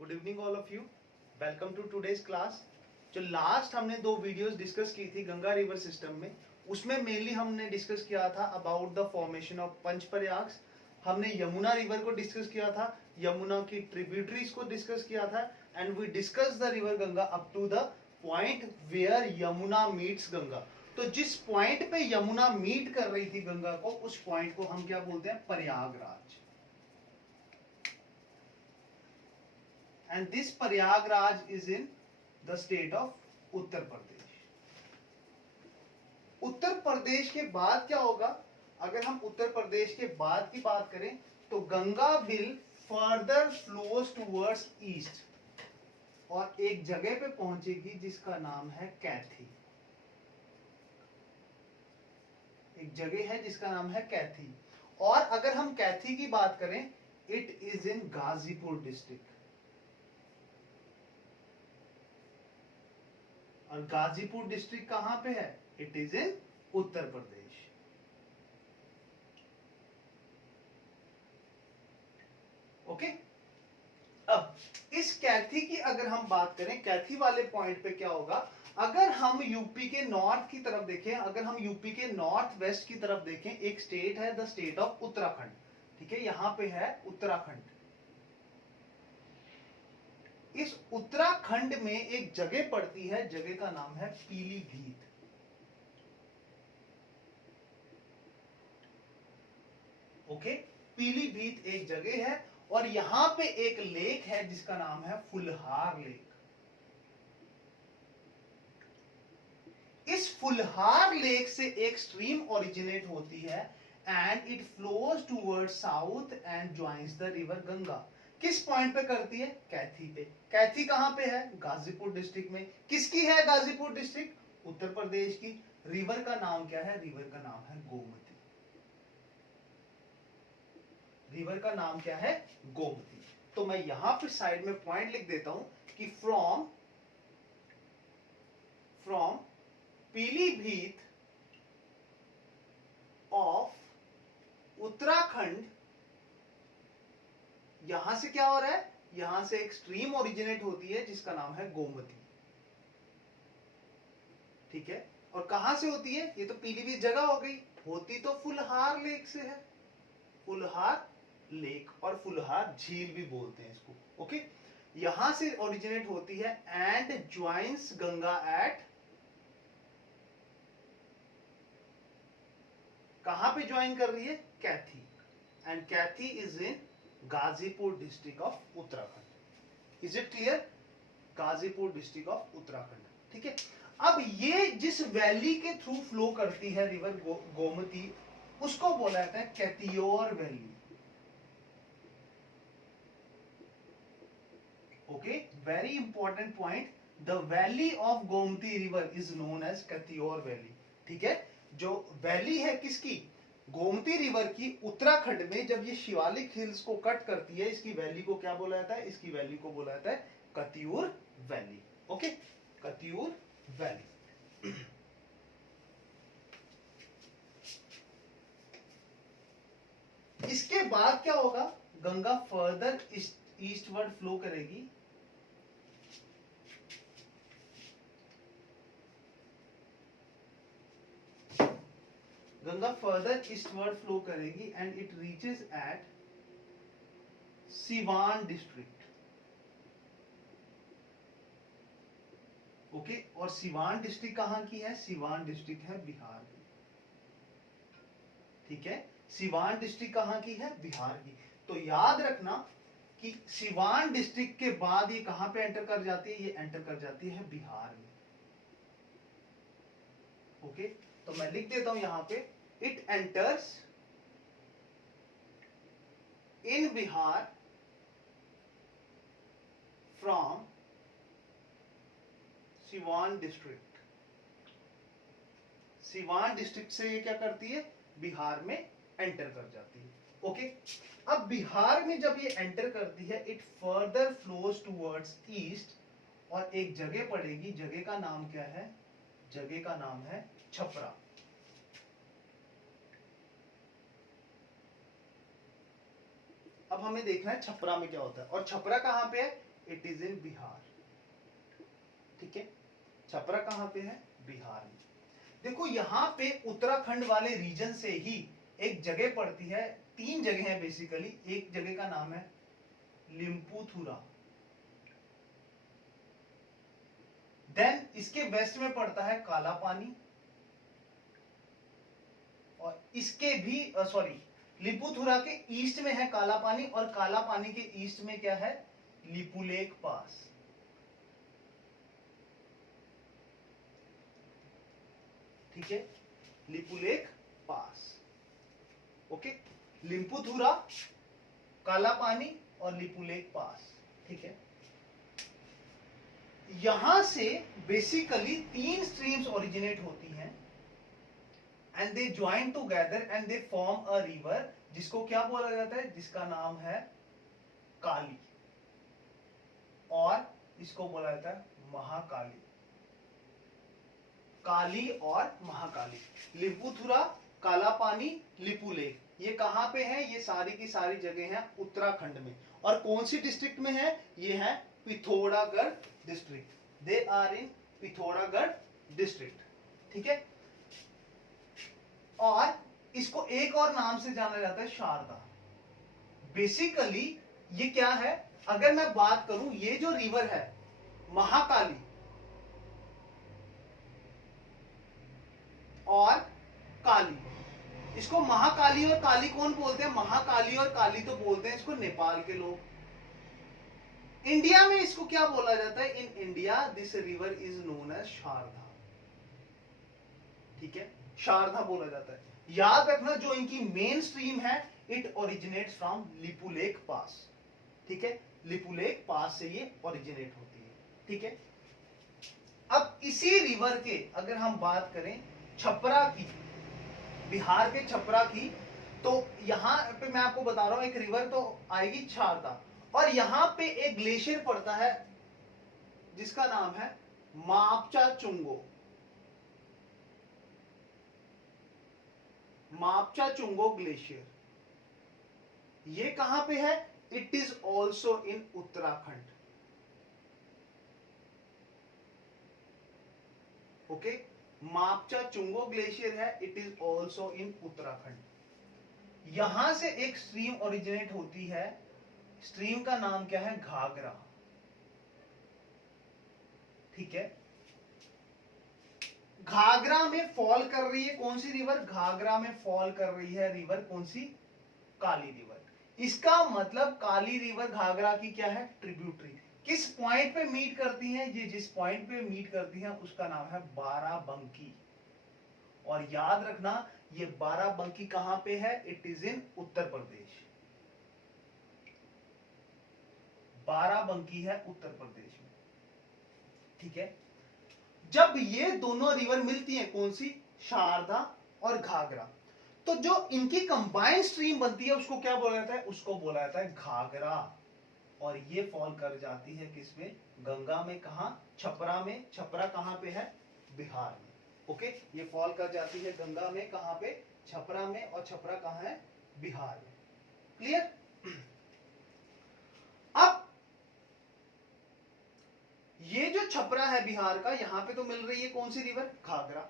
Good evening all of you. Welcome to today's class. जो last हमने दो videos discuss की थी गंगा रिवर सिस्टम में, उसमें मेनली हमने डिस्कस किया था अबाउट द फॉर्मेशन ऑफ पंचप्रयाग्स। हमने यमुना रिवर को डिस्कस किया था, यमुना की ट्रिब्यूटरीज को डिस्कस किया था, and we discuss the river Ganga up to the point where Yamuna meets Ganga. तो जिस पॉइंट पे यमुना मीट कर रही थी गंगा को, उस पॉइंट को हम क्या बोलते हैं? Prayagraj. And this Prayagraj is in the state of Uttar Pradesh. Uttar Pradesh के बाद क्या होगा? अगर हम उत्तर प्रदेश के बाद की बात करें तो Ganga will further flows towards east और एक जगह पे पहुंचेगी जिसका नाम है कैथी। एक जगह है जिसका नाम है कैथी। और अगर हम कैथी की बात करें, it is in Ghazipur district. और गाजीपुर डिस्ट्रिक्ट कहां पे है? It is in Uttar Pradesh. Okay, अब इस कैथी की अगर हम बात करें, कैथी वाले पॉइंट पे क्या होगा? अगर हम यूपी के नॉर्थ की तरफ देखें, अगर हम यूपी के नॉर्थ वेस्ट की तरफ देखें, एक स्टेट है द स्टेट ऑफ उत्तराखंड। ठीक है, यहां पे है उत्तराखंड। इस उत्तराखंड में एक जगह पड़ती है, जगह का नाम है पीलीभीत। ओके, पीलीभीत एक जगह है और यहां पे एक लेक है जिसका नाम है फुलहार लेक। इस फुलहार लेक से एक स्ट्रीम ओरिजिनेट होती है and it flows towards south and joins the river Ganga. किस पॉइंट पे करती है? कैथी पे। कैथी कहां पे है? गाजीपुर डिस्ट्रिक्ट में। किसकी है गाजीपुर डिस्ट्रिक्ट? उत्तर प्रदेश की। रिवर का नाम क्या है? रिवर का नाम है गोमती। रिवर का नाम क्या है? गोमती। तो मैं यहां पे साइड में पॉइंट लिख देता हूं कि फ्रॉम पीलीभीत ऑफ उत्तराखंड, यहां से क्या हो रहा है? यहां से एक स्ट्रीम ओरिजिनेट होती है जिसका नाम है गोमती। ठीक है, और कहां से होती है? ये तो पीलीभीत जगह हो गई, होती तो फुलहार लेक से है। फुलहार लेक और फुलहार झील भी बोलते हैं इसको। ओके, यहां से ओरिजिनेट होती है एंड ज्वाइंस गंगा एट, कहां पे ज्वाइन कर रही है? Kathi. And Kathi is in Ghazipur district of Uttarakhand. Is it clear? Ghazipur district of Uttarakhand. ठीक है, अब ये जिस वैली के थ्रू फ्लो करती है रिवर गोमती, उसको बोला जाता है Katyur valley. Okay, very important point, the valley of Gomti river is known as Katyur valley. ठीक है, जो वैली है किसकी? गोमती रिवर की, उत्तराखंड में जब ये शिवालिक हिल्स को कट करती है, इसकी वैली को क्या बोला जाता है? इसकी वैली को बोला जाता है Katyur valley. Okay, Katyur valley. इसके बाद क्या होगा? गंगा फर्दर ईस्टवर्ड फ्लो करेगी। गंगा फर्दर ईस्टवर्ड फ्लो करेगी and it reaches at Siwan district. Okay, और सिवान डिस्ट्रिक्ट कहां की है? सिवान डिस्ट्रिक्ट है बिहार की। ठीक है, सिवान डिस्ट्रिक्ट कहां की है? बिहार की। तो याद रखना कि सिवान डिस्ट्रिक्ट के बाद ये कहां पे एंटर कर जाती है? ये एंटर कर जाती है बिहार में। ओके, तो मैं लिख देता हूं यहां पे, it enters in Bihar from Siwan district. Siwan district से ये क्या करती है? बिहार में एंटर कर जाती है। ओके, अब बिहार में जब ये एंटर करती है, it further flows towards east और एक जगह पड़ेगी, जगह का नाम क्या है? जगह का नाम है छपरा। अब हमें देखना है छपरा में क्या होता है, और छपरा कहां पे है? It is in Bihar. ठीक है, छपरा कहां पे है? बिहार में। देखो यहां पे उत्तराखंड वाले रीजन से ही एक जगह पड़ती है, 3 जगह है बेसिकली। एक जगह का नाम है लिम्पुथुरा, देन इसके वेस्ट में पड़ता है काला पानी, और इसके भी सॉरी लिपुथुरा के ईस्ट में है काला पानी, और काला पानी के ईस्ट में क्या है? लिपुलेख पास। ठीक है, लिपुलेख पास। ओके, लिम्पुथुरा, काला पानी और लिपुलेख पास। ठीक है, यहां से बेसिकली 3 स्ट्रीम्स ओरिजिनेट होती हैं and they join together and they form a river, जिसको क्या बोला जाता है? जिसका नाम है काली, और इसको बोला जाता है महाकाली। काली और महाकाली, लिपुथुरा, काला पानी, लिपुलेख, ये कहां पे है? ये सारी की सारी जगह है उत्तराखंड में। और कौन सी डिस्ट्रिक्ट में है? ये है Pithoragarh district. They are in Pithoragarh district. ठीक है, और इसको एक और नाम से जाना जाता है शारदा। बेसिकली ये क्या है? अगर मैं बात करूं, ये जो रिवर है महाकाली और काली, इसको महाकाली और काली कौन बोलते हैं? महाकाली और काली तो बोलते हैं इसको नेपाल के लोग। इंडिया में इसको क्या बोला जाता है? In India this river is known as Sharda. ठीक है, शारदा बोला जाता है। याद रखना, जो इनकी मेन स्ट्रीम है, इट ओरिजिनेट्स फ्रॉम लिपुलेख पास। ठीक है, लिपुलेख पास से ये ओरिजिनेट होती है। ठीक है, अब इसी रिवर के अगर हम बात करें छपरा की, बिहार के छपरा की, तो यहां पे मैं आपको बता रहा हूं एक रिवर तो आएगी शारदा, और यहां पे एक ग्लेशियर पड़ता है जिसका नाम है मापचा चुंगो। मापचा चुंगो ग्लेशियर, ये कहां पे है? It is also in Uttarakhand. Okay, Mapcha Chungo glacier है, it is also in Uttarakhand. यहां से एक स्ट्रीम ओरिजिनेट होती है, स्ट्रीम का नाम क्या है? घाघरा। ठीक है, घाघरा में फॉल कर रही है कौन सी रिवर? घाघरा में फॉल कर रही है रिवर कौन सी? काली रिवर। इसका मतलब काली रिवर घाघरा की क्या है? ट्रिब्यूटरी। किस पॉइंट पे मीट करती हैं? ये जिस पॉइंट पे मीट करती हैं उसका नाम है बाराबंकी। और याद रखना, ये बाराबंकी कहां पे है? It is in Uttar Pradesh. Barabanki है उत्तर प्रदेश में। ठीक है, जब ये दोनों रिवर मिलती हैं कौन सी? शारदा और घाघरा, तो जो इनकी कंबाइंड स्ट्रीम बनती है उसको क्या बोला जाता है? उसको बोला जाता है घाघरा। और ये फॉल कर जाती है किसमें? गंगा में। कहा? छपरा में। छपरा कहां पे है? बिहार में। ओके, ये फॉल कर जाती है गंगा में। कहां पे? छपरा में। और छपरा कहां है? बिहार में। क्लियर? अब ये जो छपरा है बिहार का, यहां पे तो मिल रही है कौन सी रिवर? घाघरा।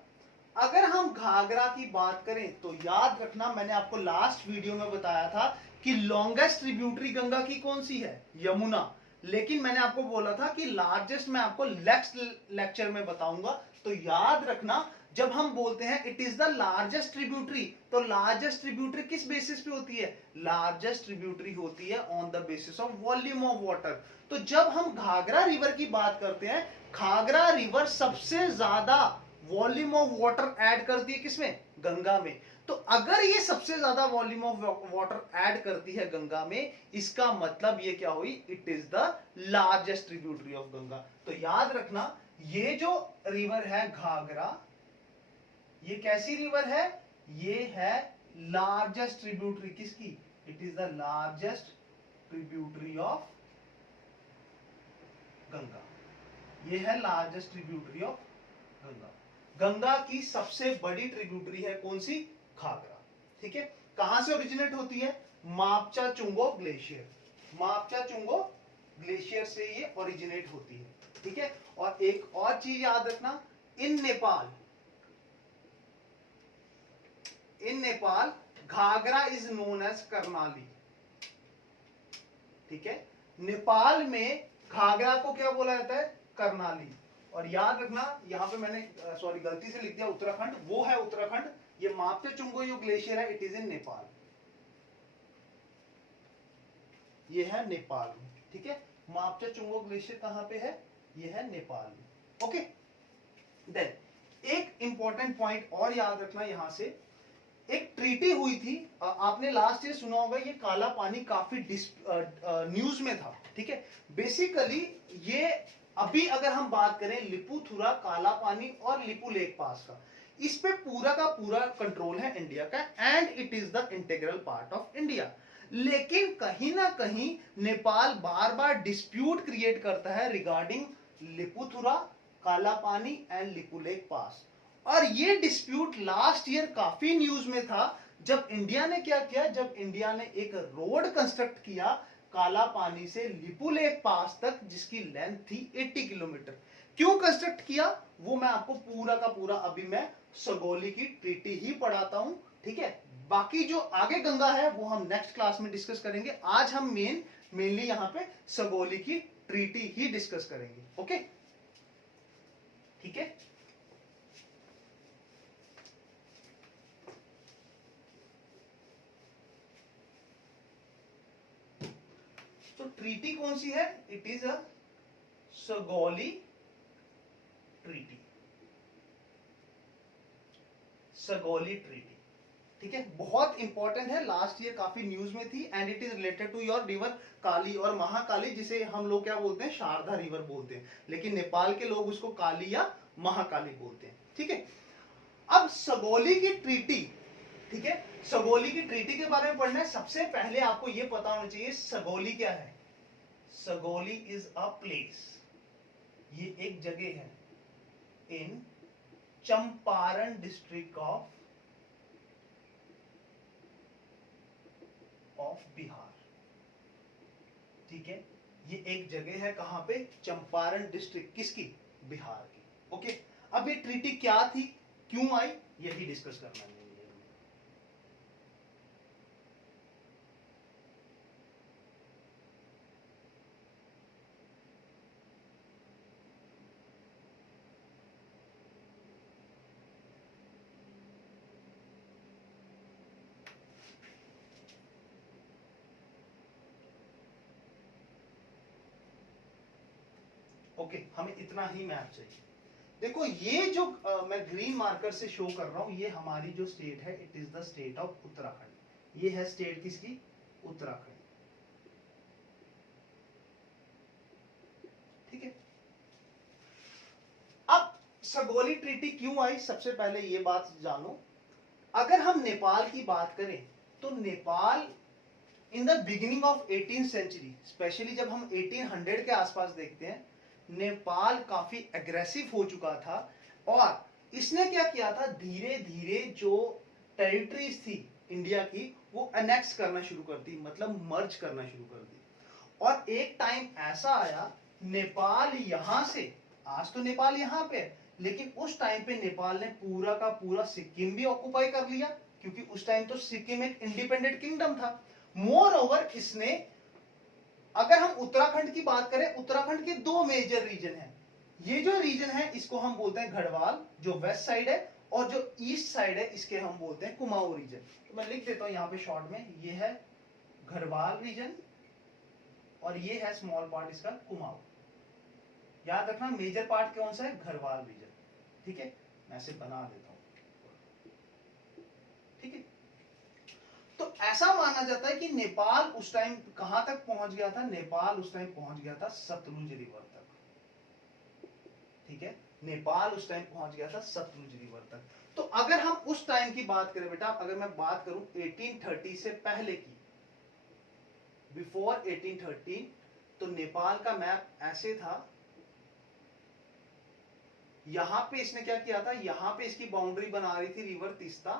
अगर हम घाघरा की बात करें तो याद रखना, मैंने आपको लास्ट वीडियो में बताया था कि लॉन्गेस्ट ट्रिब्यूटरी गंगा की कौन सी है? यमुना। लेकिन मैंने आपको बोला था कि लार्जेस्ट मैं आपको नेक्स्ट लेक्चर में बताऊंगा। तो याद रखना, जब हम बोलते हैं it is the largest tributary, तो लार्जेस्ट ट्रिब्यूटरी किस बेसिस पे होती है? लार्जेस्ट ट्रिब्यूटरी होती है on the basis of volume of water. तो जब हम घाघरा रिवर की बात करते हैं, घाघरा रिवर सबसे ज्यादा वॉल्यूम ऑफ वाटर ऐड करती है किसमें? गंगा में। तो अगर ये सबसे ज्यादा वॉल्यूम ऑफ वाटर ऐड करती है गंगा में, इसका मतलब ये क्या हुई? It is the largest tributary of Ganga. तो याद रखना, ये जो रिवर है घाघरा, ये कैसी रिवर है? ये है लार्जेस्ट ट्रिब्यूटरी किसकी? It is the largest tributary of Ganga. ये है largest tributary of Ganga. Ganga की सबसे बड़ी ट्रिब्यूटरी है कौन सी? घाघरा। ठीक है, कहां से ओरिजिनेट होती है? मापचा चुंगो ग्लेशियर। मापचा चुंगो ग्लेशियर से ये ओरिजिनेट होती है, ठीक है। और एक और चीज याद रखना, in Nepal Ghaghara is known as Karnali, ठीक है। नेपाल में घाघरा को क्या बोला जाता है, कर्नाली। और याद रखना यहां पे मैंने सॉरी गलती से लिख दिया उत्तराखंड, वो है उत्तराखंड। ये मापते चुंगो ग्लेशियर है, इट इज इन नेपाल, ये है नेपाल में, ठीक है। मापते चुंगो ग्लेशियर कहां पे है, ये है नेपाल में, ओके। देन एक इंपॉर्टेंट पॉइंट और याद रखना, यहां से एक ट्रीटी हुई थी, आपने लास्ट ईयर सुना होगा, ये काला पानी काफी न्यूज में था, ठीक है। बेसिकली ये अभी अगर हम बात करें लिपुथुरा, काला पानी और लिपू लेक पास का, इस पे पूरा का पूरा कंट्रोल है इंडिया का, and it is the integral part of India. लेकिन कहीं ना कहीं नेपाल बार बार डिस्प्यूट क्रिएट करता है रिगार्डिंग लिपुथुरा, काला पानी एंड लिपू लेक पास। और ये डिस्प्यूट लास्ट ईयर काफी न्यूज में था, जब इंडिया ने क्या किया, जब इंडिया ने एक रोड कंस्ट्रक्ट किया काला पानी से लिपू लेक पास तक, जिसकी लेंथ थी 80 किलोमीटर। क्यों कंस्ट्रक्ट किया वो मैं आपको पूरा का पूरा अभी मैं सगोली की ट्रीटी ही पढ़ाता हूं, ठीक है। बाकी जो आगे गंगा है वो हम नेक्स्ट क्लास में डिस्कस करेंगे। आज हम मेनली यहां पे सगोली की ट्रीटी ही डिस्कस करेंगे, ओके, ठीक है। तो ट्रीटी कौन सी है, it is a Sagauli treaty, Sagauli treaty, ठीक है। बहुत इंपॉर्टेंट है, लास्ट ईयर काफी न्यूज में थी, and it is related to your river Kali और महाकाली, जिसे हम लोग क्या बोलते हैं, शारदा रिवर बोलते हैं, लेकिन नेपाल के लोग उसको काली या महाकाली बोलते हैं, ठीक है। अब सगोली की ट्रीटी, ठीक है, सगोली की ट्रीटी के बारे में पढ़ना है। सबसे पहले आपको यह पता होना चाहिए सगोली क्या है। सगोली इज अ प्लेस, ये एक जगह है इन चंपारण डिस्ट्रिक्ट ऑफ बिहार, ठीक है। ये एक जगह है कहां पे, चंपारण डिस्ट्रिक्ट, किसकी, बिहार की, ओके। अब ये ट्रीटी क्या थी, क्यों आई, यही डिस्कस करना है। ओके, हमें इतना ही मैप चाहिए। देखो ये जो मैं ग्रीन मार्कर से शो कर रहा हूं, ये हमारी जो स्टेट है, it is the state of Uttarakhand. ये है स्टेट किसकी, उत्तराखंड, ठीक है। अब सगोली ट्रीटी क्यों आई, सबसे पहले ये बात जानो। अगर हम नेपाल की बात करें तो Nepal in the beginning of 18th century, specially जब हम 1800 के आसपास देखते हैं, नेपाल काफी एग्रेसिव हो चुका था, और इसने क्या किया था, धीरे धीरे जो टेरिटरीज थी इंडिया की, वो एनेक्स करना शुरू कर दी, मतलब मर्ज करना शुरू कर दी। और एक टाइम ऐसा आया, नेपाल यहां से, आज तो नेपाल यहां पे है, लेकिन उस टाइम पे नेपाल ने पूरा का पूरा सिक्किम भी ऑक्युपाई कर लिया, क्योंकि उस टाइम तो सिक्किम एक इंडिपेंडेंट किंगडम था। मोर ओवर इसने, अगर हम उत्तराखंड की बात करें, उत्तराखंड के दो मेजर रीजन हैं। ये जो रीजन है इसको हम बोलते हैं गढ़वाल, जो वेस्ट साइड है, और जो ईस्ट साइड है इसके हम बोलते हैं कुमाऊं रीजन। तो मैं लिख देता हूं यहाँ पे शॉर्ट में, ये है गढ़वाल रीजन और ये है स्मॉल पार्ट इसका कुमाऊं। याद रखना मेजर पार्ट कौन सा है, गढ़वाल रीजन, ठीक है। मैं इसे बना देता हूं, ठीक है। तो ऐसा माना जाता है कि नेपाल उस टाइम कहां तक पहुंच गया था, नेपाल उस टाइम पहुंच गया था सतलुज रिवर तक, ठीक है। नेपाल उस टाइम पहुंच गया था सतलुज रिवर तक। तो अगर हम उस टाइम की बात करें बेटा, अगर मैं बात करूं 1830 से पहले की, बिफोर 1813, तो नेपाल का मैप ऐसे था। यहां पे इसने क्या किया था, यहां पे इसकी बाउंड्री बना रही थी रिवर तीस्ता,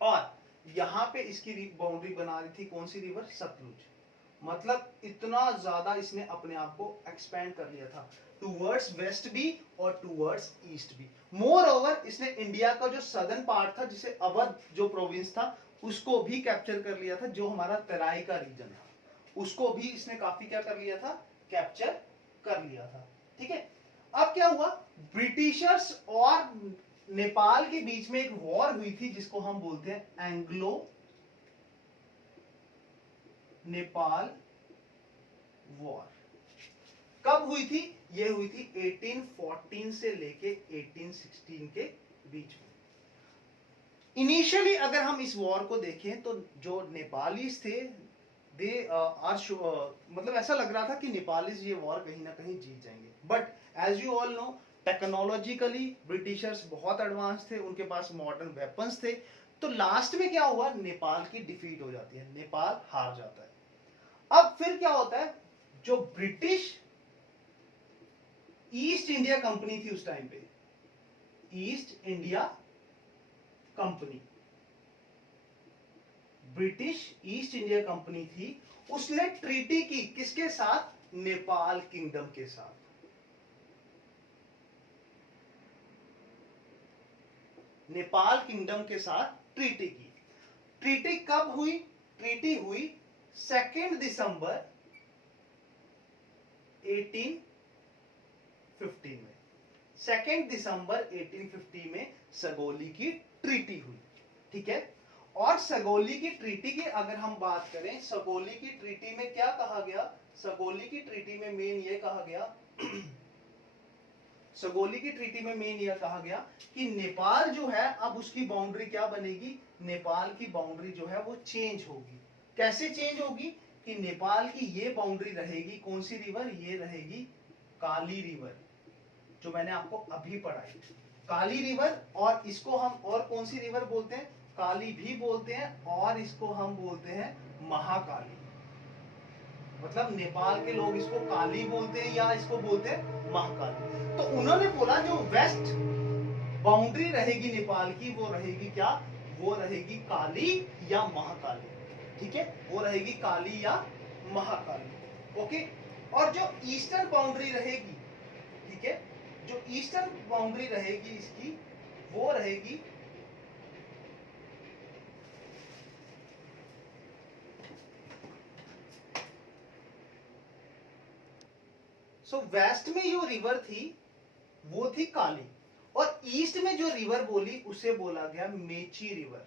और यहां पे इसकी बाउंड्री बना रही थी कौन सी रिवर, सतलुज। मतलब इतना ज्यादा इसने अपने आप को एक्सपेंड कर लिया था, टूवर्ड्स वेस्ट भी और टूवर्ड्स ईस्ट भी। मोर ओवर इसने इंडिया का जो सदर्न पार्ट था, जिसे अवध जो प्रोविंस था, उसको भी कैप्चर कर लिया था। जो हमारा तराई का रीजन था उसको भी इसने काफी क्या कर लिया था, कैप्चर कर लिया था। ठीक है, अब क्या हुआ, ब्रिटिशर्स और नेपाल के बीच में एक वॉर हुई थी जिसको हम बोलते हैं एंग्लो नेपाल वॉर। कब हुई थी, ये हुई थी 1814 से लेके 1816 के बीच में। इनिशियली अगर हम इस वॉर को देखें तो जो नेपालीज थे दे मतलब ऐसा लग रहा था कि नेपालीज ये वॉर कहीं ना कहीं जीत जाएंगे, but as you all know technologically Britishers बहुत एडवांस थे, उनके पास मॉडर्न वेपन्स थे। तो लास्ट में क्या हुआ, नेपाल की डिफीट हो जाती है, नेपाल हार जाता है। अब फिर क्या होता है, जो ब्रिटिश ईस्ट इंडिया कंपनी थी उस टाइम पे, east India company, British east India company थी, उसने ट्रीटी की किसके साथ, नेपाल किंगडम के साथ। नेपाल किंगडम के साथ ट्रीटी की। ट्रीटी कब हुई, ट्रीटी हुई 2 दिसंबर 1850 में। 2 दिसंबर 1850 में सगोली की ट्रीटी हुई। ठीक है, और सगोली की ट्रीटी की अगर हम बात करें, सगोली की ट्रीटी में क्या कहा गया, सगोली की ट्रीटी में मेन ये कहा गया सगोली की ट्रीटी में मेन यह कहा गया कि नेपाल जो है अब उसकी बाउंड्री क्या बनेगी, नेपाल की बाउंड्री जो है वो चेंज होगी। कैसे चेंज होगी कि नेपाल की ये बाउंड्री रहेगी, कौन सी रिवर, ये रहेगी काली रिवर, जो मैंने आपको अभी पढ़ाई, काली रिवर। और इसको हम और कौन सी रिवर बोलते हैं, काली भी बोलते हैं, और इसको हम बोलते हैं महाकाली। मतलब नेपाल के लोग इसको काली बोलते हैं या इसको बोलते हैं महाकाली। तो उन्होंने बोला जो वेस्ट बाउंड्री रहेगी नेपाल की वो रहेगी क्या, वो रहेगी काली या महाकाली। ठीक है, वो रहेगी काली या महाकाली। ओके, और जो ईस्टर्न बाउंड्री रहेगी, ठीक है, जो ईस्टर्न बाउंड्री रहेगी इसकी, वो रहेगी वेस्ट में जो रिवर थी वो थी काली, और ईस्ट में जो रिवर बोली उसे बोला गया मेची रिवर।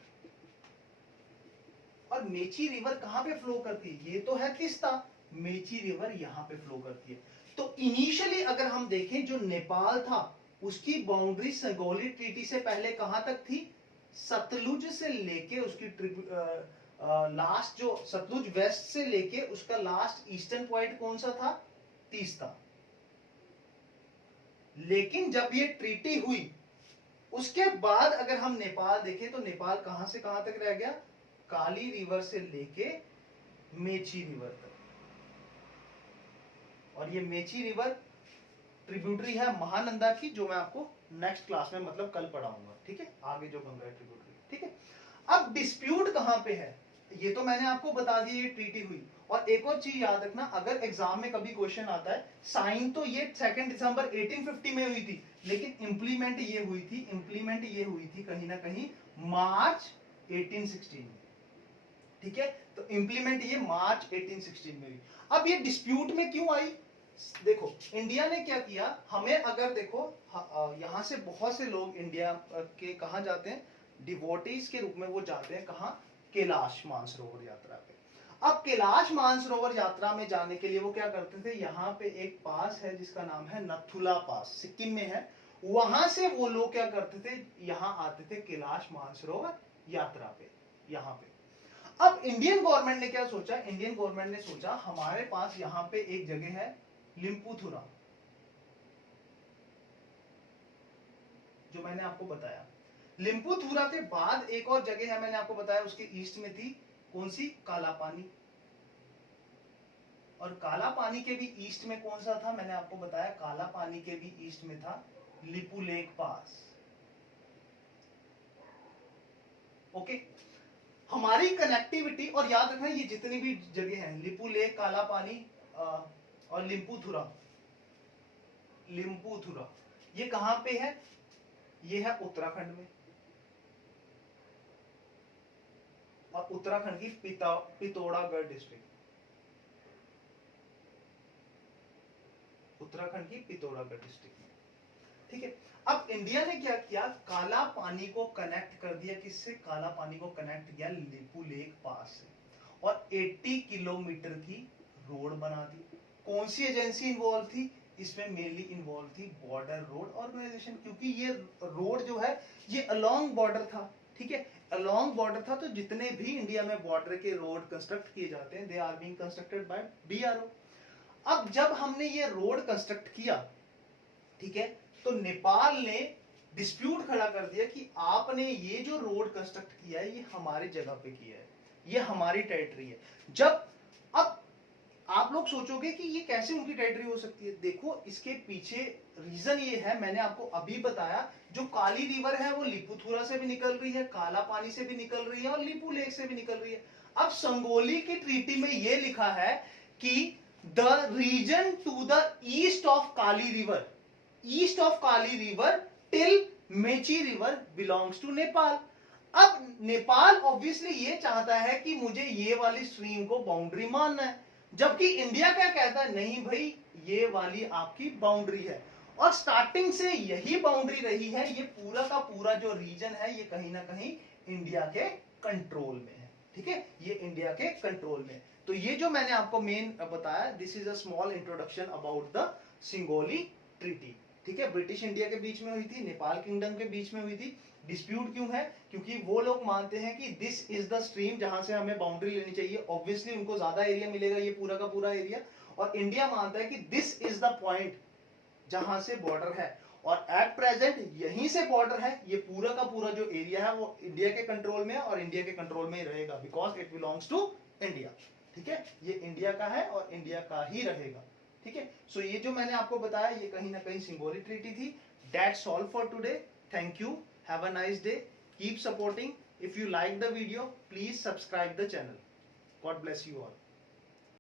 और मेची रिवर कहां पे फ्लो करती है, ये तो है तीस्ता, मेची रिवर यहां पे फ्लो करती है। तो इनिशियली अगर हम देखें, जो नेपाल था उसकी बाउंड्री सगोली ट्रीटी से पहले कहां तक थी, सतलुज से लेके उसकी लास्ट जो सतलुज वेस्ट से लेके उसका लास्ट ईस्टर्न पॉइंट कौन सा था, तीस्ता। लेकिन जब ये ट्रीटी हुई उसके बाद अगर हम नेपाल देखें तो नेपाल कहां से कहां तक रह गया, काली रिवर से लेके मेची रिवर तक। और ये मेची रिवर ट्रिब्यूटरी है महानंदा की, जो मैं आपको नेक्स्ट क्लास में मतलब कल पढ़ाऊंगा। ठीक है, आगे जो गंगा ट्रिब्यूटरी। ठीक है, अब डिस्प्यूट कहां पे है, ये तो मैंने आपको बता दिया, ये ट्रीटी हुई। और एक और चीज याद रखना, अगर एग्जाम में कभी क्वेश्चन आता है, साइन तो ये 2 दिसंबर 1850 में हुई थी, लेकिन इंप्लीमेंट ये हुई थी, इंप्लीमेंट ये हुई थी कहीं ना कहीं मार्च 1816 में। ठीक है, तो इंप्लीमेंट ये मार्च 1816 में हुई। अब ये डिस्प्यूट में क्यों आई, देखो इंडिया ने क्या किया, हमें अगर देखो यहां से बहुत से लोग इंडिया के कहा जाते हैं, डिवोटीज के रूप में वो जाते हैं कहा, कैलाश मानसरोवर यात्रा पे। अब कैलाश मानसरोवर यात्रा में जाने के लिए वो क्या करते थे, यहाँ पे एक पास है जिसका नाम है नथुला पास, सिक्किम में है, वहां से वो लोग क्या करते थे, यहाँ आते थे कैलाश मानसरोवर यात्रा पे, यहाँ पे। अब इंडियन गवर्नमेंट ने क्या सोचा, इंडियन गवर्नमेंट ने सोचा हमारे पास यहाँ पे एक जगह है लिम्पुथुरा, जो मैंने आपको बताया। लिम्पुथुरा के बाद एक और जगह है, मैंने आपको बताया, उसके ईस्ट में थी कौन सी, कालापानी। और कालापानी के भी ईस्ट में कौन सा था, मैंने आपको बताया, कालापानी के भी ईस्ट में था लिपुलेख पास। ओके, हमारी कनेक्टिविटी, और याद रखना ये जितनी भी जगह हैं, लिपू लेक, काला पानी और लिम्पूथुरा, ये कहां पे है? ये है उत्तराखंड में, और उत्तराखंड की पिथौरागढ़ डिस्ट्रिक्ट, उत्तराखंड की पिथौरागढ़ डिस्ट्रिक्ट में, ठीक है। अब इंडिया ने क्या किया, काला पानी को कनेक्ट कर दिया, किससे? काला पानी को कनेक्ट किया लिपू लेक पास से, और 80 किलोमीटर की रोड बना दी। कौन सी एजेंसी इन्वॉल्व थी इसमें? मेनली इन्वॉल्व थी बॉर्डर रोड ऑर्गेनाइजेशन, क्योंकि ये रोड जो है ये अलोंग बॉर्डर था, ठीक है, अलोंग बॉर्डर था। तो जितने भी इंडिया में बॉर्डर के रोड कंस्ट्रक्ट किए जाते हैं, they are being constructed by BRO. अब जब हमने ये रोड कंस्ट्रक्ट किया, ठीक है, तो नेपाल ने डिस्प्यूट खड़ा कर दिया कि आपने ये जो रोड कंस्ट्रक्ट किया है ये हमारी जगह पे किया है, ये हमारी टेरिटरी है। जब अब आप लोग सोचोगे कि ये कैसे उनकी टेरिटरी हो सकती है, देखो इसके पीछे रीजन ये है, मैंने आपको अभी बताया, जो काली रिवर है वो लिपुथुरा से भी निकल रही है, काला पानी से भी निकल रही है, और लिपू लेक से भी निकल रही है। अब संगोली की ट्रीटी में ये लिखा है कि the region to the east of Kali river, east of Kali river till Mechi river belongs to Nepal. अब नेपाल ऑब्वियसली ये चाहता है कि मुझे ये वाली स्ट्रीम को बाउंड्री मानना है, जबकि इंडिया क्या कहता है, नहीं भाई ये वाली आपकी बाउंड्री है, और स्टार्टिंग से यही बाउंड्री रही है। ये पूरा का पूरा जो रीजन है ये कहीं ना कहीं इंडिया के कंट्रोल में है, ठीक है, ये इंडिया के कंट्रोल में। तो ये जो मैंने आपको मेन बताया, this is a small introduction about the Singoli treaty, ठीक है, ब्रिटिश इंडिया के बीच में हुई थी, नेपाल किंगडम के बीच में हुई थी। डिस्प्यूट क्यों है? क्योंकि वो लोग मानते हैं कि दिस इज द स्ट्रीम जहां से हमें बाउंड्री लेनी चाहिए, ऑब्वियसली उनको ज्यादा एरिया मिलेगा, ये पूरा का पूरा एरिया, और इंडिया मानता है कि दिस इज द पॉइंट जहां से बॉर्डर है, और एट प्रेजेंट यहीं से बॉर्डर है। ये पूरा का पूरा जो एरिया है वो इंडिया के कंट्रोल में है, और इंडिया के कंट्रोल में ही रहेगा, because it belongs to India, ठीक है, ये इंडिया का है और इंडिया का ही रहेगा, ठीक है। सो ये जो मैंने आपको बताया ये कहीं ना कहीं सिंगोली ट्रीटी थी। That's all for today, thank you, have a nice day, keep supporting, if you like the video please subscribe the channel, God bless you all.